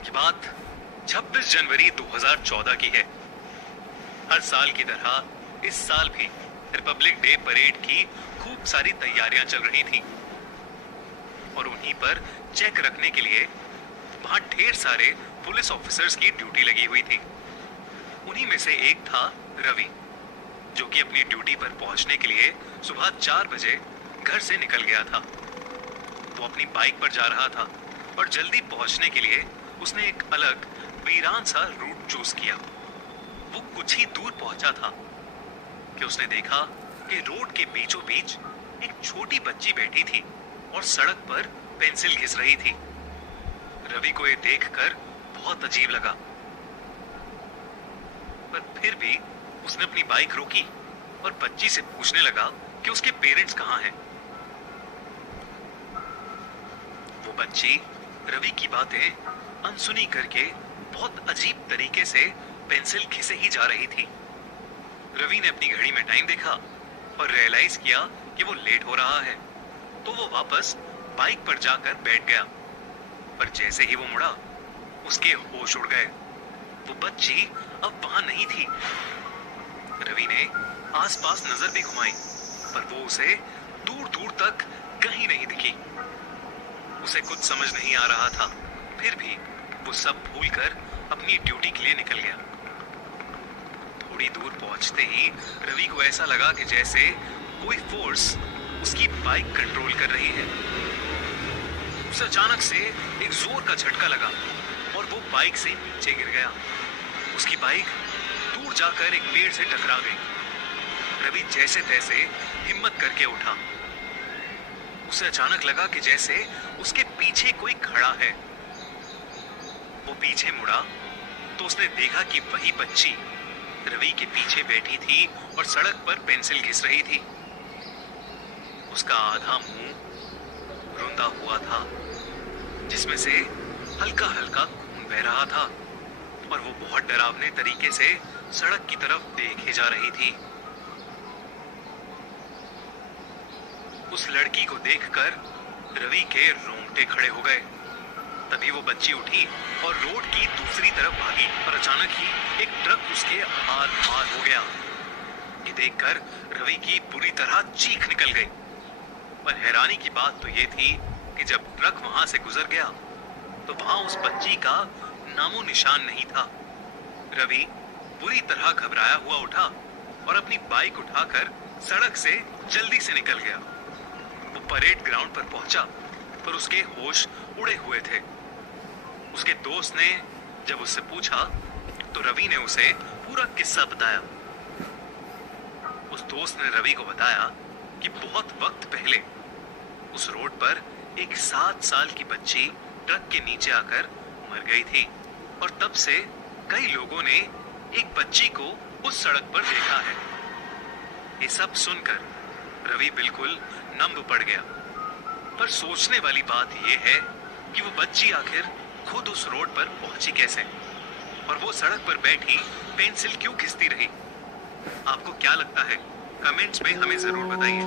ये बात 26 जनवरी 2014 की है। हर साल की तरह इस साल भी रिपब्लिक डे परेड की खूब सारी तैयारियां चल रही थी और उन्हीं पर चेक रखने के लिए वहां ढेर सारे पुलिस ऑफिसर्स की ड्यूटी लगी हुई थी। उन्हीं में से एक था रवि, जो कि अपनी ड्यूटी पर पहुंचने के लिए सुबह 4 बजे घर से निकल गया था। वो अपनी बाइक पर जा रहा था और जल्दी पहुंचने के लिए उसने एक अलग वीरान सा रूट चूज किया। वो कुछ ही दूर पहुंचा था कि उसने देखा कि रोड के बीचों बीच एक छोटी बच्ची बैठी थी और सड़क पर पेंसिल घिस रही थी। रवि को यह देखकर बहुत अजीब लगा, पर फिर भी उसने अपनी बाइक रोकी और बच्ची से पूछने लगा कि उसके पेरेंट्स कहाँ हैं। वो बच्ची रवि की बातें अनसुनी करके बहुत अजीब तरीके से पेंसिल घिसे ही जा रही थी। रवि ने अपनी घड़ी में टाइम देखा और रियलाइज किया कि वो लेट हो रहा है, तो वो वापस बाइक पर जाकर बैठ गया। पर जैसे ही वो मुड़ा, उसके होश उड़ गए। वो बच्ची अब वहां नहीं थी। रवि ने आसपास नजर भी घुमाई, पर वो उसे दूर दूर तक कहीं नहीं दिखी। उसे कुछ समझ नहीं आ रहा था, फिर भी वो सब भूलकर अपनी ड्यूटी के लिए निकल गया। थोड़ी दूर पहुंचते ही रवि को ऐसा लगा कि जैसे कोई फोर्स उसकी बाइक कंट्रोल कर रही है। उसे अचानक से एक जोर का झटका लगा और वो बाइक से नीचे गिर गया। उसकी बाइक दूर जाकर एक पेड़ से टकरा गई। रवि जैसे तैसे हिम्मत करके उठा। उसे अचानक लगा कि जैसे उसके पीछे कोई खड़ा है। वो पीछे मुड़ा तो उसने देखा कि वही बच्ची रवि के पीछे बैठी थी और सड़क पर पेंसिल घिस रही थी। उसका आधा मुंह रुंधा हुआ था, जिसमें से हल्का हल्का खून बह रहा था और वो बहुत डरावने तरीके से सड़क की तरफ देखे जा रही थी। उस लड़की को देखकर रवि के रोंगटे खड़े हो गए। तभी वो बच्ची उठी और रोड की दूसरी तरफ भागी और अचानक ही एक ट्रक उसके आर पार हो गया। ये देखकर रवि की पूरी तरह चीख निकल गई। पर हैरानी की बात तो ये थी कि जब ट्रक वहां से गुजर गया तो वहां उस बच्ची का नामो निशान नहीं था। रवि बुरी तरह घबराया हुआ उठा और अपनी बाइक उठाकर सड़क से जल्दी से निकल गया। वो परेड ग्राउंड पर पहुंचा, पर उसके होश उड़े हुए थे। उसके दोस्त ने जब उससे पूछा तो रवि ने उसे पूरा किस्सा बताया। उस दोस्त ने रवि को बताया कि बहुत वक्त पहले उस रोड पर एक 7 साल की बच्ची ट्रक के नीचे आकर मर गई थी और तब से कई लोगों ने एक बच्ची को उस सड़क पर देखा है। ये सब सुनकर रवि बिल्कुल नंब पड़ गया। पर सोचने वाली बात यह है कि वो बच्ची आखिर खुद उस रोड पर पहुंची कैसे और वो सड़क पर बैठी पेंसिल क्यों घिसती रही। आपको क्या लगता है? कमेंट्स में हमें जरूर बताइए।